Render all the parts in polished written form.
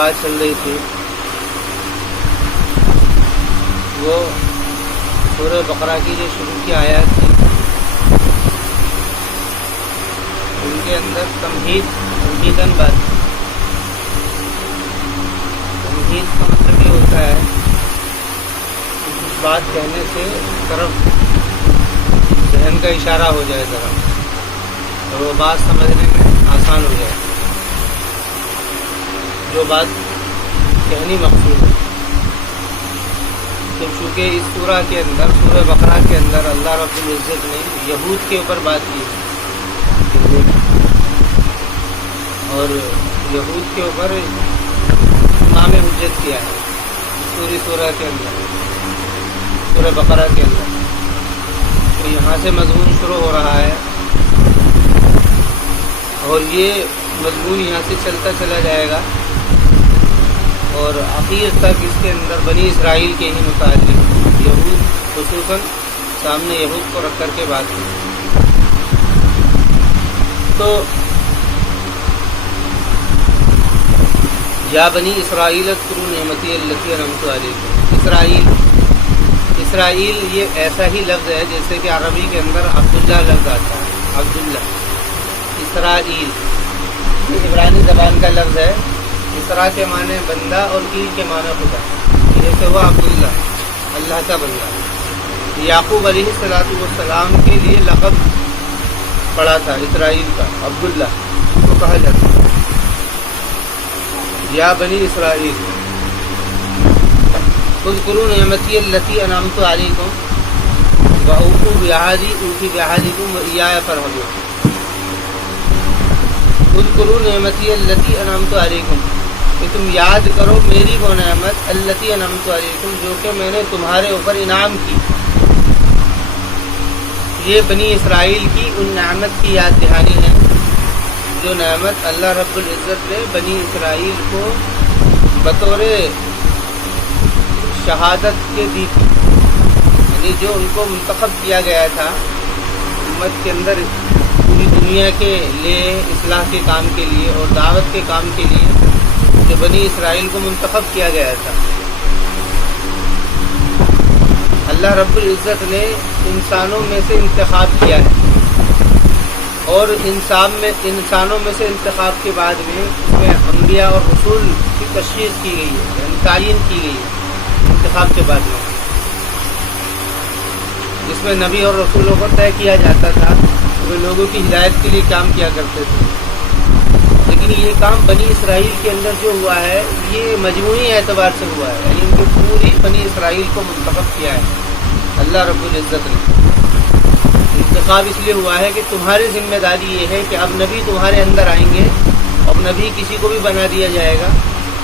بات چل رہی تھی وہ سورہ بقرہ کی جو شروع کی آیات تھی ان کے اندر تمہیداً بات تھی۔ تمہید کا مطلب یہ ہوتا ہے کہ کچھ بات کہنے سے طرف ذہن کا اشارہ ہو جائے ذرا اور وہ بات سمجھنے میں آسان ہو جائے جو بات کہنی مقصود ہے۔ تو چونکہ اس سورہ کے اندر سورہ بقرہ کے اندر اللہ رب العزت نے یہود کے اوپر بات کی ہے اور یہود کے اوپر امام حجت کیا ہے پوری سورہ کے اندر، سورہ بقرہ کے اندر۔ تو یہاں سے مضمون شروع ہو رہا ہے اور یہ مضمون یہاں سے چلتا چلا جائے گا اور آخر تک اس کے اندر بنی اسرائیل کے ہی متعلق یہود خصوصاً سامنے یہود کو رکھ کر کے بات کی۔ تو یا بنی اسرائیل اذکروا نعمتی التی انعمت علیکم۔ اسرائیل یہ ایسا ہی لفظ ہے جیسے کہ عربی کے اندر عبداللہ لفظ آتا ہے، عبداللہ۔ اسرائیل یہ عبرانی زبان کا لفظ ہے۔ اسرا کے معنی بندہ اور ایل کے معنی خدا، جیسے وہ عبداللہ اللہ کا بندہ۔ یعقوب علیہ السلام کے لیے لقب پڑا تھا اسرائیل کا، عبداللہ کو کہا جاتا ہے۔ یا بنی اسرائیل اذکروا نعمتی التی انعمت علیکم واوفوا بعہدی اوفی بعہدکم وایایا فارہبون۔ اذکروا نعمتی التی انعمت علیکم، کہ تم یاد کرو میری وہ نعمت التی انعمت علیکم جو کہ میں نے تمہارے اوپر انعام کی۔ یہ بنی اسرائیل کی ان نعمت کی یاد دہانی ہے جو نعمت اللہ رب العزت نے بنی اسرائیل کو بطور شہادت کے دی تھی، یعنی جو ان کو منتخب کیا گیا تھا امت کے اندر پوری دنیا کے لیے، اصلاح کے کام کے لیے اور دعوت کے کام کے لیے، جو بنی اسرائیل کو منتخب کیا گیا تھا۔ اللہ رب العزت نے انسانوں میں سے انتخاب کیا ہے اور انسانوں میں سے انتخاب کے بعد میں اس میں انبیاء اور رسول کی تشخیص کی گئی ہے، یعنی تعین کی گئی ہے انتخاب کے بعد میں، جس میں نبی اور رسولوں کو طے کیا جاتا تھا وہ لوگوں کی ہدایت کے لیے کام کیا کرتے تھے۔ لیکن یہ کام بنی اسرائیل کے اندر جو ہوا ہے یہ مجموعی اعتبار سے ہوا ہے، یعنی ان کی پوری بنی اسرائیل کو منتخب کیا ہے اللہ رب العزت نے۔ انتخاب اس لیے ہوا ہے کہ تمہاری ذمہ داری یہ ہے کہ اب نبی تمہارے اندر آئیں گے، اب نبی کسی کو بھی بنا دیا جائے گا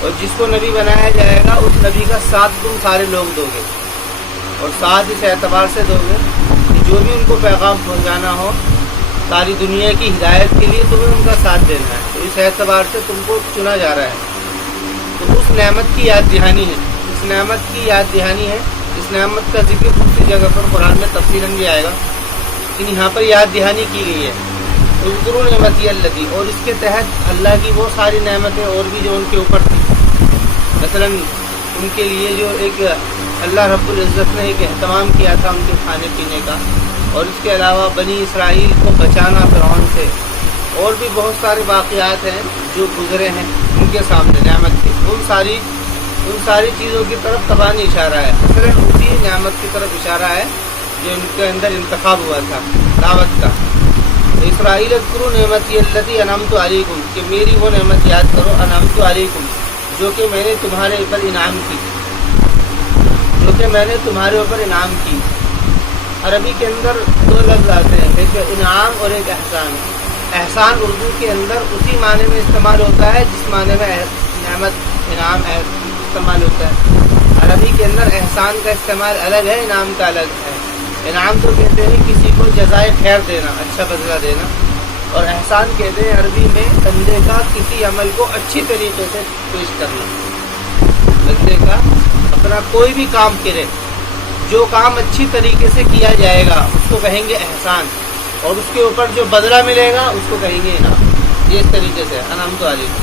اور جس کو نبی بنایا جائے گا اس نبی کا ساتھ تم سارے لوگ دو گے، اور ساتھ اس اعتبار سے دو گے کہ جو بھی ان کو پیغام پہنچانا ہو ساری دنیا کی ہدایت کے لیے تمہیں ان کا ساتھ دینا ہے، تو اس اعتبار سے تم کو چنا جا رہا ہے۔ تو اس نعمت کی یاد دہانی ہے، اس نعمت کی یاد دہانی ہے۔ اس نعمت کا ذکر دوسری جگہ پر قرآن میں تفصیلاً بھی آئے گا، لیکن یہاں پر یاد دہانی کی گئی ہے اذکروا نعمتی التی، اور اس کے تحت اللہ کی وہ ساری نعمتیں اور بھی جو ان کے اوپر تھی، مثلا ان کے لیے جو ایک اللہ رب العزت نے ایک اہتمام کیا تھا ان کے کھانے پینے کا، اور اس کے علاوہ بنی اسرائیل کو بچانا فرعون سے، اور بھی بہت سارے واقعات ہیں جو گزرے ہیں ان کے سامنے نعمت کے، ان ساری چیزوں کی طرف تبانی اشارہ ہے، مثلا اسی نعمت کی طرف اشارہ ہے جو ان کے اندر انتخاب ہوا تھا دعوت کا۔ اسرائیل اذکروا نعمتی التی انعمت علیکم، کہ میری وہ نعمت یاد کرو انعمت علیکم جو کہ میں نے تمہارے اوپر انعام کی، عربی کے اندر دو لفظ آتے ہیں، ایک انعام اور ایک احسان۔ احسان اردو کے اندر اسی معنی میں استعمال ہوتا ہے جس معنی میں نعمت انعام استعمال ہوتا ہے۔ عربی کے اندر احسان کا استعمال الگ ہے، انعام کا الگ ہے۔ انعام تو کہتے ہیں کسی کو جزائے خیر دینا، اچھا بدلہ دینا، اور احسان کہتے ہیں عربی میں بندے کا کسی عمل کو اچھی طریقے سے پیش کرنا۔ بندے کا اپنا کوئی بھی کام کرے، جو کام اچھی طریقے سے کیا جائے گا اس کو کہیں گے احسان، اور اس کے اوپر جو بدلہ ملے گا اس کو کہیں گے انعام۔ یہ اس طریقے سے انعمت علیکم۔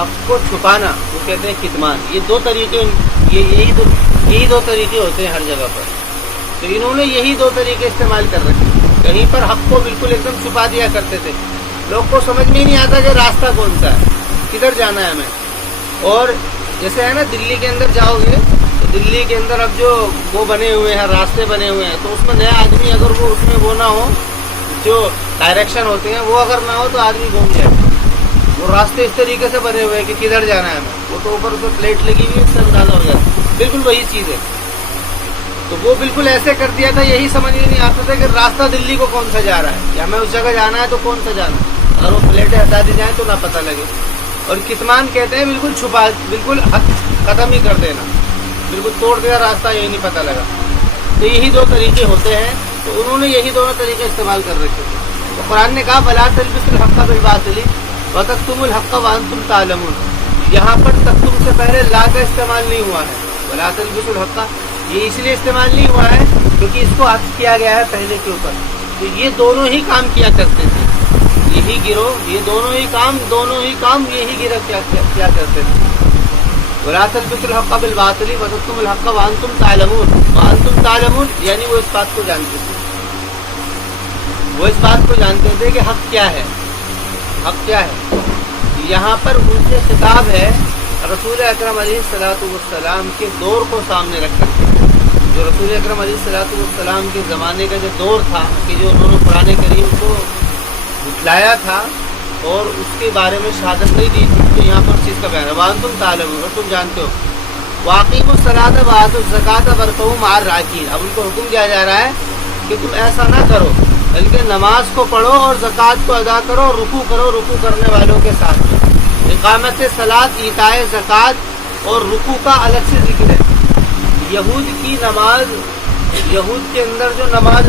حق کو چھپانا، وہ کہتے ہیں کتمان. یہ دو طریقے، یہی دو طریقے ہوتے ہیں ہر جگہ پر. تو انہوں نے یہی دو طریقے استعمال کر رکھے. کہیں پر حق کو بالکل ایک دم چھپا دیا کرتے تھے، لوگ کو سمجھ میں ہی نہیں آتا کہ راستہ کون سا ہے، کدھر جانا ہے ہمیں. اور جیسے ہے نا دلی کے اندر جاؤ گے تو دلی کے اندر اب جو وہ بنے ہوئے ہیں، راستے بنے ہوئے ہیں، تو اس میں نیا آدمی اگر وہ اس میں وہ نہ ہو، جو ڈائریکشن ہوتے ہیں وہ اگر نہ ہو تو آدمی گھوم جائے. وہ راستے اس طریقے سے بنے ہوئے ہیں کہ کدھر جانا ہے ہمیں، وہ تو اوپر اس پلیٹ لگی ہوئی ہے، اس سے اندازہ ہو جاتا ہے. بالکل وہی چیز ہے. تو وہ بالکل ایسے کر دیا تھا، یہی سمجھ میں نہیں آتا تھا کہ راستہ دلی کو کون سا جا رہا ہے، یا ہمیں اس جگہ جانا ہے تو کون سا جانا ہے. اگر وہ پلیٹیں ہٹا دی جائیں تو نہ پتہ لگے. اور کتمان کہتے ہیں بالکل چھپا، بالکل ختم ہی کر دینا، بالکل توڑ دیا راستہ، یہی نہیں پتہ لگا. تو یہی دو طریقے ہوتے ہیں. تو انہوں نے یہی دونوں طریقے استعمال کر رکھے تھے. تو قرآن نے کہا فَلَا تَلْبِسُوا الْحَقَّ بِالْبَاطِلِ وَتَكْتُمُوا الْحَقَّ وَأَنْتُمْ تَعْلَمُونَ. یہاں پر تکتم سے پہلے لا کا استعمال نہیں ہوا ہے. فَلَا تَلْبِسُوا الْحَقَّ یہ اس لیے استعمال نہیں ہوا ہے کیونکہ اس کو عطف کیا گیا ہے پہلے کے اوپر. تو یہ دونوں ہی کام کیا کرتے تھے، یہی گروہ، یہ دونوں ہی کام یہی گروہ کیا کرتے تھے. وَلَا تَلْبِسُوا الْحَقَّ بِالْبَاطِلِ وَتَكْتُمُوا الْحَقَّ وَأَنْتُمْ تَعْلَمُونَ یعنی وہ اس بات کو جانتے تھے، وہ اس بات کو جانتے تھے کہ حق کیا ہے، حق کیا ہے. یہاں پر ان سے خطاب ہے رسول اکرم علیہ الصلوۃ والسلام کے دور کو سامنے رکھ کر کے. جو رسول اکرم علیہ الصلوۃ والسلام کے زمانے کا جو دور تھا کہ جو انہوں نے قرآن کریم کو جھٹلایا تھا اور اس کے بارے میں شہادت نہیں دی تھی، تو یہاں پر چیز کا بیان ہے. وَأَنْتُمْ تَعْلَمُونَ اور تم جانتے ہو. وَأَقِیمُوا الصَّلَاةَ وَآتُوا الزَّکَاةَ وَارْکَعُوا مَعَ الرَّاکِعِینَ. اب ان کو حکم دیا جا رہا ہے کہ تم ایسا نہ کرو بلکہ نماز کو پڑھو اور زکوٰۃ کو ادا کرو اور رکوع کرو رکوع کرنے والوں کے ساتھ. اقامت صلاۃ، ایتاء زکوٰۃ اور رکوع کا الگ سے ذکر ہے. یہود کی نماز، یہود کے اندر جو نماز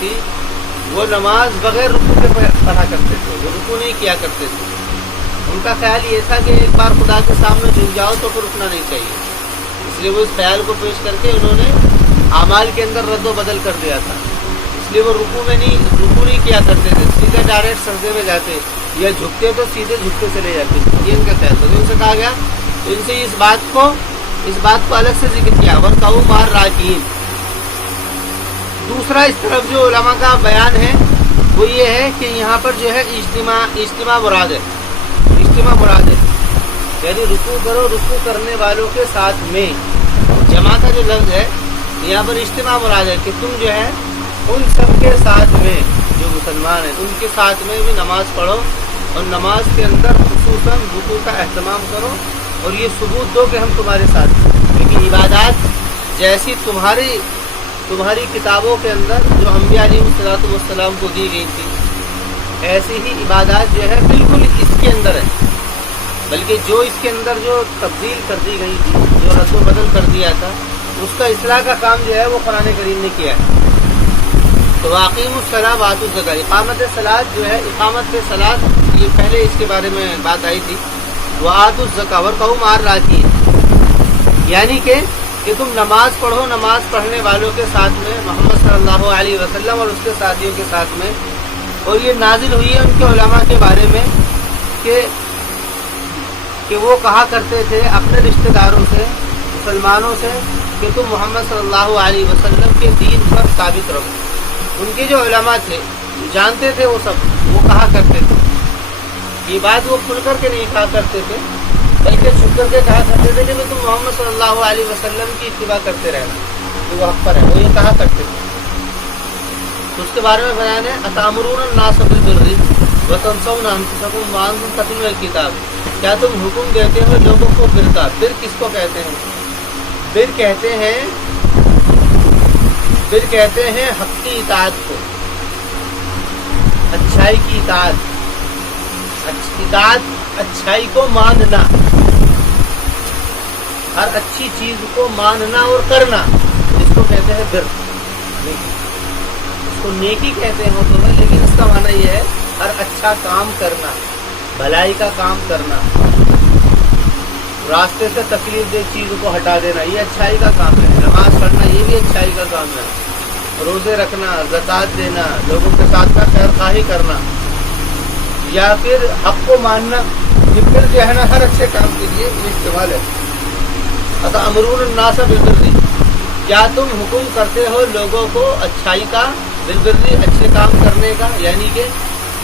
تھی وہ نماز بغیر رکوع کے پڑھا کرتے تھے، وہ رکوع نہیں کیا کرتے تھے. ان کا خیال یہ تھا کہ ایک بار خدا کے سامنے جھک جاؤ تو پھر رکنا نہیں چاہیے. اس لیے وہ اس خیال کو پیش کر کے انہوں نے اعمال کے اندر رد و بدل کر دیا تھا. اس لیے وہ رکوع نہیں کیا کرتے تھے، سیدھے ڈائریکٹ سجدے میں جاتے، یا جھکتے تو سیدھے جھکتے چلے جاتے. یہ ان کا خیال تھا. تو ان سے کہا گیا، تو ان سے اس بات کو الگ سے ذکر کیا. وَارْکَعُوا مَعَ الرَّاکِعِینَ. دوسرا اس طرف جو علماء کا بیان ہے وہ یہ ہے کہ یہاں پر جو ہے اجتماع مراد ہے، یعنی رکوع کرو رکوع کرنے والوں کے ساتھ میں. جماع کا جو لفظ ہے یہاں پر اجتماع مراد ہے کہ تم جو ہے ان سب کے ساتھ میں جو مسلمان ہیں ان کے ساتھ میں بھی نماز پڑھو اور نماز کے اندر خصوصاً رکوع کا اہتمام کرو اور یہ ثبوت دو کہ ہم تمہارے ساتھ ہیں. کیونکہ عبادات جیسی تمہاری کتابوں کے اندر جو انبیاء علیہ الصلوۃ والسلام کو دی گئی تھی، ایسی ہی عبادات جو ہے بالکل اس کے اندر ہے. بلکہ جو اس کے اندر جو تبدیل کر دی گئی تھی، جو رد و بدل کر دیا تھا، اس کا اصلاح کا کام جو ہے وہ قرآن کریم نے کیا ہے. تو وَأَقِیمُوا الصَّلَاةَ وَآتُوا الزَّکَاةَ. اقامت صلاۃ جو ہے، اقامت صلاۃ یہ پہلے اس کے بارے میں بات آئی تھی. وَآتُوا الزَّکَاةَ وَارْکَعُوا مَعَ الرَّاکِعِینَ یعنی کہ تم نماز پڑھو نماز پڑھنے والوں کے ساتھ میں، محمد صلی اللہ علیہ وسلم اور اس کے ساتھیوں کے ساتھ میں. اور یہ نازل ہوئی ہے ان کے علماء کے بارے میں کہ وہ کہا کرتے تھے اپنے رشتہ داروں سے، مسلمانوں سے، کہ تم محمد صلی اللہ علیہ وسلم کے دین پر ثابت رہو. ان کے جو علماء تھے جانتے تھے، وہ سب وہ کہا کرتے تھے. یہ بات وہ کھل کر کے نہیں کہا کرتے تھے بلکہ چھپ کر کے کہا کرتے تھے کہ تم محمد صلی اللہ علیہ وسلم کی اتباع کرتے رہنا، تو وہ حق پر ہے، وہ یہ کہا کرتے تھے. تو اس کے بارے میں بیان ہے أَتَأْمُرُونَ النَّاسَ بِالْبِرِّ وَتَنْسَوْنَ أَنفُسَكُمْ وَأَنْتُمْ تَتْلُونَ الْكِتَابَ. کیا تم حکم دیتے ہو لوگوں کو بر کا؟ بر کس کو کہتے ہیں؟ بر کہتے ہیں حق کی اطاعت کو، اچھائی کی اطاعت، اچھائی کو ماننا، ہر اچھی چیز کو ماننا اور کرنا، اس کو کہتے ہیں بر. اس کو نیکی کہتے ہیں تو ہے، لیکن اس کا معنی یہ ہے ہر اچھا کام کرنا، بھلائی کا کام کرنا، راستے سے تکلیف دہ چیز کو ہٹا دینا، یہ اچھائی کا کام ہے. نماز پڑھنا یہ بھی اچھائی کا کام ہے. روزے رکھنا، زکوٰۃ دینا، لوگوں کے ساتھ میں خیر خواہی کرنا، یا پھر حق کو ماننا، یہ پھر جو ہے نا ہر اچھے کام کے لیے یہ استعمال ہے۔ اتأمرون الناس بالبر، کیا تم حکم کرتے ہو لوگوں کو اچھائی کا، بالبر اچھے کام کرنے کا، یعنی کہ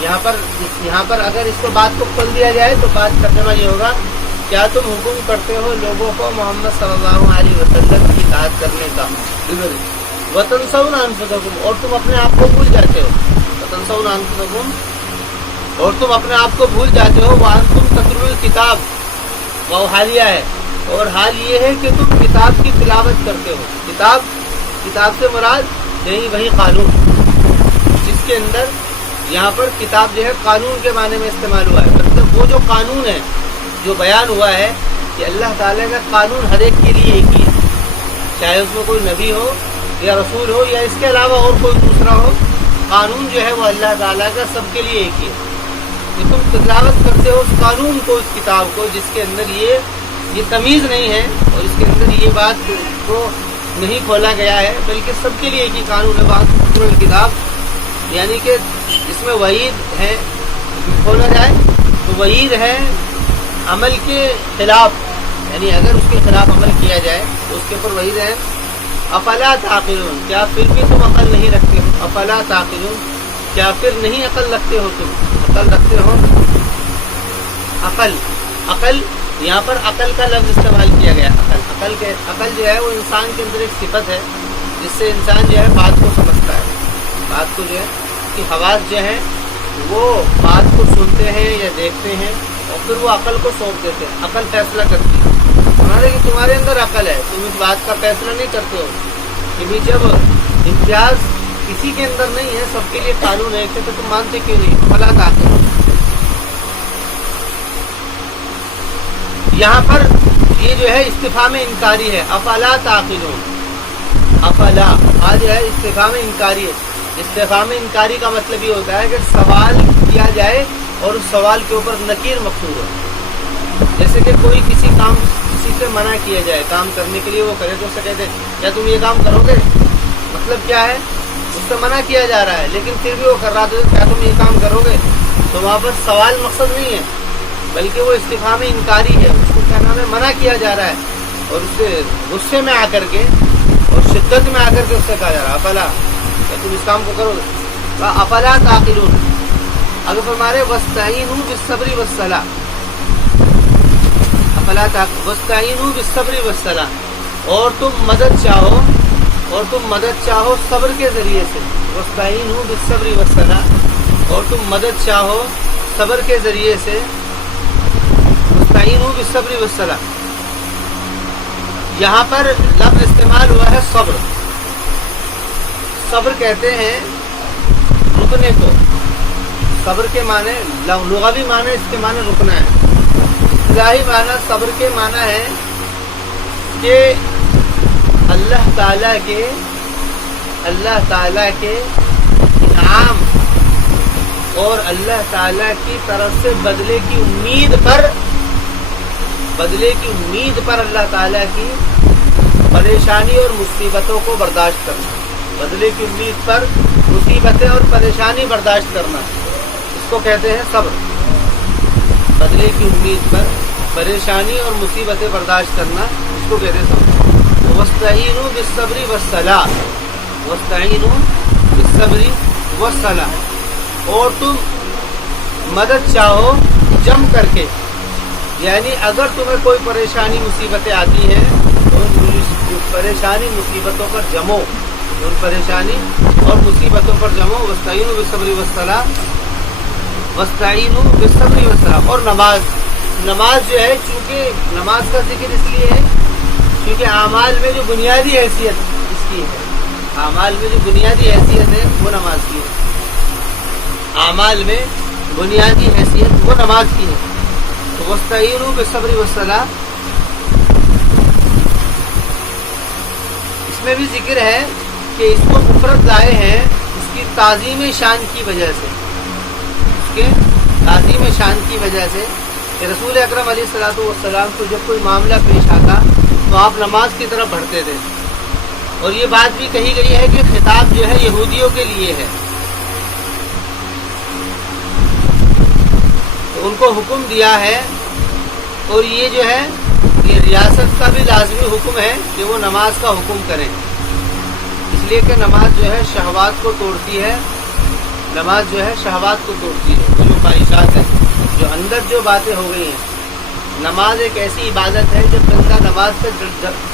یہاں پر اگر اس کو بات کو کھول دیا جائے تو بات ترجمہ یہ ہوگا، کیا تم حکم کرتے ہو لوگوں کو محمد صلی اللہ علیہ وسلم کی اطاعت کرنے کا، وتنسون انفسکم، اور تم اپنے آپ کو بھول جاتے ہو، وتنسون انفسکم، اور تم اپنے آپ کو بھول جاتے ہو، وانتم تتلون الکتاب، وہ حالیہ ہے، اور حال یہ ہے کہ تم کتاب کی تلاوت کرتے ہو۔ کتاب سے مراد یہی وہی قانون، جس کے اندر یہاں پر کتاب جو ہے قانون کے معنی میں استعمال ہوا ہے، مطلب وہ جو قانون ہے جو بیان ہوا ہے کہ اللہ تعالیٰ کا قانون ہر ایک کے لیے ایک ہی ہے، چاہے اس میں کوئی نبی ہو یا رسول ہو یا اس کے علاوہ اور کوئی دوسرا ہو، قانون جو ہے وہ اللہ تعالیٰ کا سب کے لیے ایک ہی ہے۔ کہ تم تلاوت کرتے ہو اس قانون کو، اس کتاب کو، جس کے اندر یہ تمیز نہیں ہے اور اس کے اندر یہ بات کو نہیں کھولا گیا ہے، بلکہ سب کے لیے ایک ہی قانون ہے، بات کتاب، یعنی کہ اس میں وعید ہے، کھولا جائے تو وعید ہے عمل کے خلاف، یعنی اگر اس کے خلاف عمل کیا جائے تو اس کے اوپر وعید ہے۔ افلا تعقلون، کیا پھر بھی تم عقل نہیں رکھتے ہو، افلا تعقلون، کیا پھر نہیں عقل رکھتے ہو، تم عقل رکھتے ہو۔ عقل یہاں پر عقل کا لفظ استعمال کیا گیا، عقل جو ہے وہ انسان کے اندر ایک صفت ہے جس سے انسان جو ہے بات کو سمجھتا ہے، بات کو جو ہے کہ حواس جو ہیں وہ بات کو سنتے ہیں یا دیکھتے ہیں اور پھر وہ عقل کو سونپ دیتے ہیں، عقل فیصلہ کرتی ہے۔ تمہارے اندر عقل ہے، تم اس بات کا فیصلہ نہیں کرتے ہو کہ بھی جب امتیاز کسی کے اندر نہیں ہے، سب کے لیے قانون ہے، تو تم مانتے کیوں نہیں؟ فلا تعقلون۔ یہاں پر یہ جو ہے استفہام انکاری ہے، افلا تعقلون، افلا جو ہے استفہام انکاری ہے۔ استفہام انکاری کا مطلب یہ ہوتا ہے کہ سوال کیا جائے اور اس سوال کے اوپر نکیر مقصود ہو، جیسے کہ کوئی کسی سے منع کیا جائے کام کرنے کے لیے، وہ کرے تو اس سے کہتے ہیں کیا تم یہ کام کرو گے، مطلب کیا ہے، اس سے منع کیا جا رہا ہے لیکن پھر بھی وہ کر رہا تھا، کیا تم یہ کام کرو گے، تو وہاں پر سوال مقصد نہیں ہے بلکہ وہ استفہام انکاری ہے، اس کو کیا نام ہے، منع کیا جا رہا ہے، اور اس سے غصے میں آ کر کے اور شدت میں آ کر کے اس سے کہا جا رہا ہے افلا، کیا تم اس کام کو کرو گے، افلا تعقلون۔ اگر فرمارے واستعینوا بالصبر والصلاۃ، افلا واستعینوا بالصبر والصلاۃ، اور تم مدد چاہو صبر کے ذریعے سے، واستعینوا بالصبر والصلاۃ، اور تم مدد چاہو صبر کے ذریعے سے، واستعینوا بالصبر والصلاۃ۔ یہاں پر لفظ استعمال ہوا ہے صبر، صبر کہتے ہیں رکنے کو، صبر کے معنی لغوی معنی اس کے معنی رکنا ہے، اصطلاحی معنی صبر کے معنی ہے کہ اللہ تعالیٰ کے انعام اور اللہ تعالیٰ کی طرف سے بدلے کی امید پر اللہ تعالیٰ کی پریشانی اور مصیبتوں کو برداشت کرنا، بدلے کی امید پر مصیبتیں اور پریشانی برداشت کرنا، اس کو کہتے ہیں صبر۔ بدلے کی امید پر پریشانی اور مصیبتیں برداشت کرنا، اس کو کہتے ہیں صبر۔ واستعینوا بالصبر والصلاۃ، واستعینوا بالصبر والصلاۃ، اور تم مدد چاہو جم کر کے، یعنی اگر تمہیں کوئی پریشانی مصیبتیں آتی ہیں تو ان پریشانی مصیبتوں پر جمو، ان پریشانی اور مصیبتوں پر جمو۔ واستعینوا بالصبر والصلاۃ، واستعینوا بالصبر والصلاۃ، اور نماز جو ہے، چونکہ نماز کا ذکر اس لیے ہے کیونکہ اعمال میں جو بنیادی حیثیت اس کی ہے، اعمال میں جو بنیادی حیثیت ہے وہ نماز کی ہے، اعمال میں بنیادی حیثیت وہ نماز کی ہے۔ تو واستعینوا بالصبر والصلاۃ، اس میں بھی ذکر ہے کہ اس کو مفرد لائے ہیں اس کی تعظیم شان کی وجہ سے، اس کے تعظیم شان کی وجہ سے کہ رسول اکرم علیہ الصلوۃ والسلام کو جب کوئی معاملہ پیش آتا تو آپ نماز کی طرف بڑھتے تھے، اور یہ بات بھی کہی گئی ہے کہ خطاب جو ہے یہودیوں کے لیے ہے، تو ان کو حکم دیا ہے، اور یہ جو ہے یہ ریاست کا بھی لازمی حکم ہے کہ وہ نماز کا حکم کریں، اس لیے کہ نماز جو ہے شہوات کو توڑتی ہے، نماز جو ہے شہوات کو توڑتی ہے، وہ جو خواہشات ہیں، جو اندر جو باتیں ہو گئی ہیں۔ نماز ایک ایسی عبادت ہے جب بندہ نماز پہ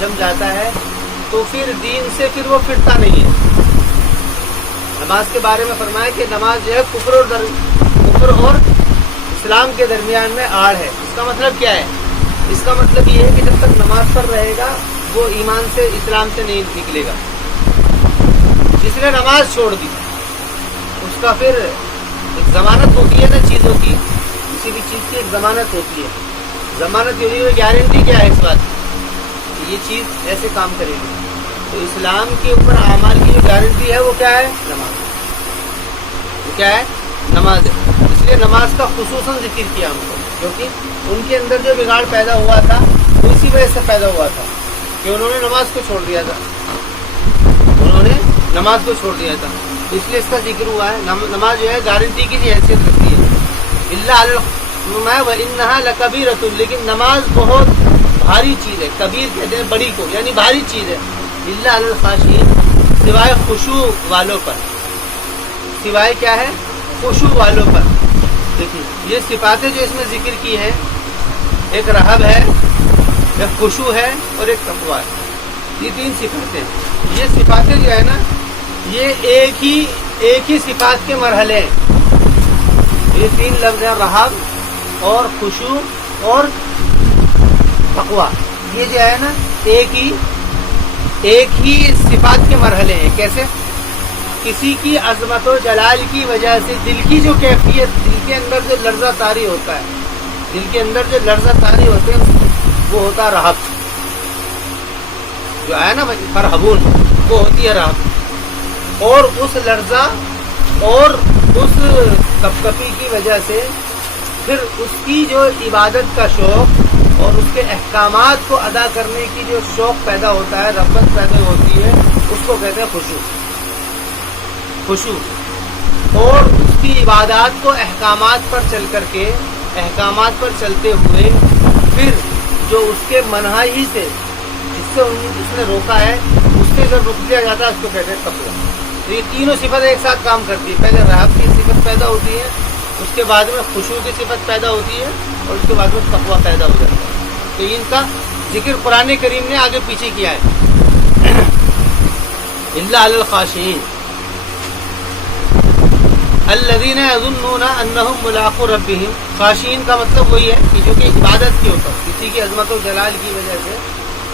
جم جاتا ہے تو پھر دین سے پھر وہ پھرتا نہیں ہے۔ نماز کے بارے میں فرمایا کہ نماز جو ہے کفر اور اسلام کے درمیان میں آڑ ہے۔ اس کا مطلب کیا ہے؟ اس کا مطلب یہ ہے کہ جب تک نماز پر رہے گا وہ ایمان سے، اسلام سے نہیں نکلے گا۔ جس نے نماز چھوڑ دی اس کا پھر ایک ضمانت ہوتی ہے نا چیزوں کی، کسی بھی چیز کی ایک ضمانت ہوتی ہے۔ ضمانت یہ گارنٹی کیا ہے اس بات کی؟ یہ چیز ایسے کام کرے گی۔ تو اسلام کے اوپر اعمال کی جو گارنٹی ہے وہ کیا ہے؟ نماز۔ وہ کیا ہے؟ نماز ہے۔ اس لیے نماز کا خصوصاً ذکر کیا ہم کو، کیونکہ ان کے اندر جو بگاڑ پیدا ہوا تھا وہ اسی وجہ سے پیدا ہوا تھا کہ انہوں نے نماز کو چھوڑ دیا تھا، انہوں نے نماز کو چھوڑ دیا تھا، اس لیے اس کا ذکر ہوا ہے۔ نماز جو ہے گارنٹی کی حیثیت رکھتی ہے۔ اللہ وَإِنَّهَا لَكَبِيرَةٌ، لیکن نماز بہت بھاری چیز ہے۔ کبیر کہتے ہیں بڑی کو، یعنی بھاری چیز ہے۔ إِلَّا عَلَى الْخَاشِعِينَ، سوائے خشوع والوں پر۔ سوائے کیا ہے؟ خشوع والوں پر۔ دیکھیے یہ صفاتیں جو اس میں ذکر کی ہیں، ایک رہب ہے، ایک خشوع ہے اور ایک تقویٰ ہے۔ یہ تین صفاتیں، یہ صفاتیں جو ہے نا یہ ایک ہی صفات کے مرحلے ہیں۔ یہ تین لفظ ہیں، رہب اور خشوع اور تقویٰ، یہ جو ہے نا ایک ہی صفات کے مرحلے ہیں۔ کیسے؟ کسی کی عظمت و جلال کی وجہ سے دل کی جو کیفیت، دل کے اندر جو لرزہ طاری ہوتا ہے، دل کے اندر جو لرزہ طاری ہوتے ہیں وہ ہوتا ہے رہب، جو ہے نا فرحبون، وہ ہوتی ہے رہب۔ اور اس لرزہ اور اس کپکپی کی وجہ سے پھر اس کی جو عبادت کا شوق اور اس کے احکامات کو ادا کرنے کی جو شوق پیدا ہوتا ہے، رغبت پیدا ہوتی ہے، اس کو کہتے ہیں خشوع۔ اور اس کی عبادات کو احکامات پر چل کر کے، احکامات پر چلتے ہوئے پھر جو اس کے منہی سے، جس سے اس نے روکا ہے، اس سے جب رک دیا جاتا ہے اس کو کہتے ہیں تقویٰ۔ یہ تینوں صفت ایک ساتھ کام کرتی ہے۔ پہلے رہب کی صفت پیدا ہوتی ہے، اس کے بعد میں خشوع کی صفت پیدا ہوتی ہے، اور اس کے بعد میں تقویٰ پیدا ہو جاتا ہے۔ تو ان کا ذکر قرآن کریم نے آگے پیچھے کیا ہے۔ إِلَّا عَلَى الْخَاشِعِينَ الَّذِينَ يَظُنُّونَ أَنَّهُمْ مُلَاقُو رَبِّهِمْ۔ خاشعین کا مطلب وہی ہے کہ جو کہ عبادت کے اوپر، کسی کی عظمت و جلال کی وجہ سے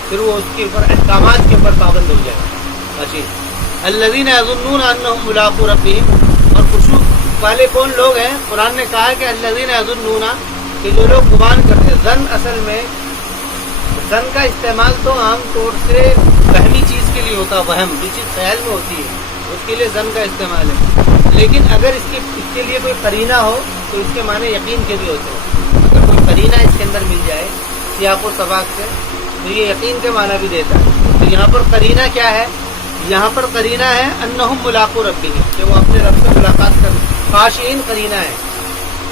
پھر وہ اس کے اوپر احکامات کے اوپر پابند ہو جائے۔ خاشعین الَّذِينَ يَظُنُّونَ أَنَّهُمْ مُلَاقُو رَبِّهِمْ۔ اور خشوع والے کون لوگ ہیں؟ قرآن نے کہا کہ الَّذِينَ يَظُنُّونَ، کہ جو لوگ گمان کرتے ہیں۔ ظن اصل میں ظن کا استعمال تو عام طور سے وہمی چیز کے لیے ہوتا ہے، وہم جو چیز خیال میں ہوتی ہے اس کے لیے ظن کا استعمال ہے۔ لیکن اگر اس کے لیے کوئی قرینہ ہو تو اس کے معنی یقین کے بھی ہوتے ہیں۔ اگر کوئی قرینہ اس کے اندر مل جائے سیاق و سباق سے تو یہ یقین کے معنی بھی دیتا ہے۔ تو یہاں پر قرینہ کیا ہے؟ یہاں پر قرینہ ہے انہم ملاقو ربہم، کہ وہ اپنے رب سے ملاقات کر۔ خاشعین قرینہ ہے،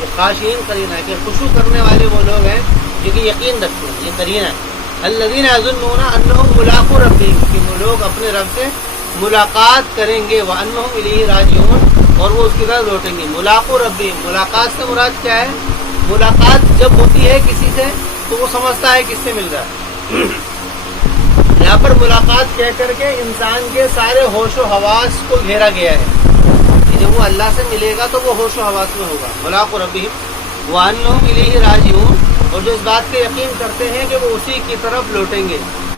یہ خاشعین قرینہ ہے کہ خشوع کرنے والے وہ لوگ ہیں جو کہ یقین رکھتے ہیں، یہ قرینہ ہے۔ الذین یظنون انہم ملاقو ربہم، کہ وہ لوگ اپنے رب سے ملاقات کریں گے، وانہم الیہ راجعون، اور وہ اس کی طرف لوٹیں گے۔ ملاقو ربہم، ملاقات سے مراد کیا ہے؟ ملاقات جب ہوتی ہے کسی سے تو وہ سمجھتا ہے کس سے مل رہا ہے۔ یہاں پر ملاقات کہہ کر کے انسان کے سارے ہوش و حواس کو گھیرا گیا ہے کہ جب وہ اللہ سے ملے گا تو وہ ہوش و حواس میں ہوگا۔ ملاقو ربہم وانہم الیہ راجعون، اور جو اس بات کے یقین کرتے ہیں کہ وہ اسی کی طرف لوٹیں گے۔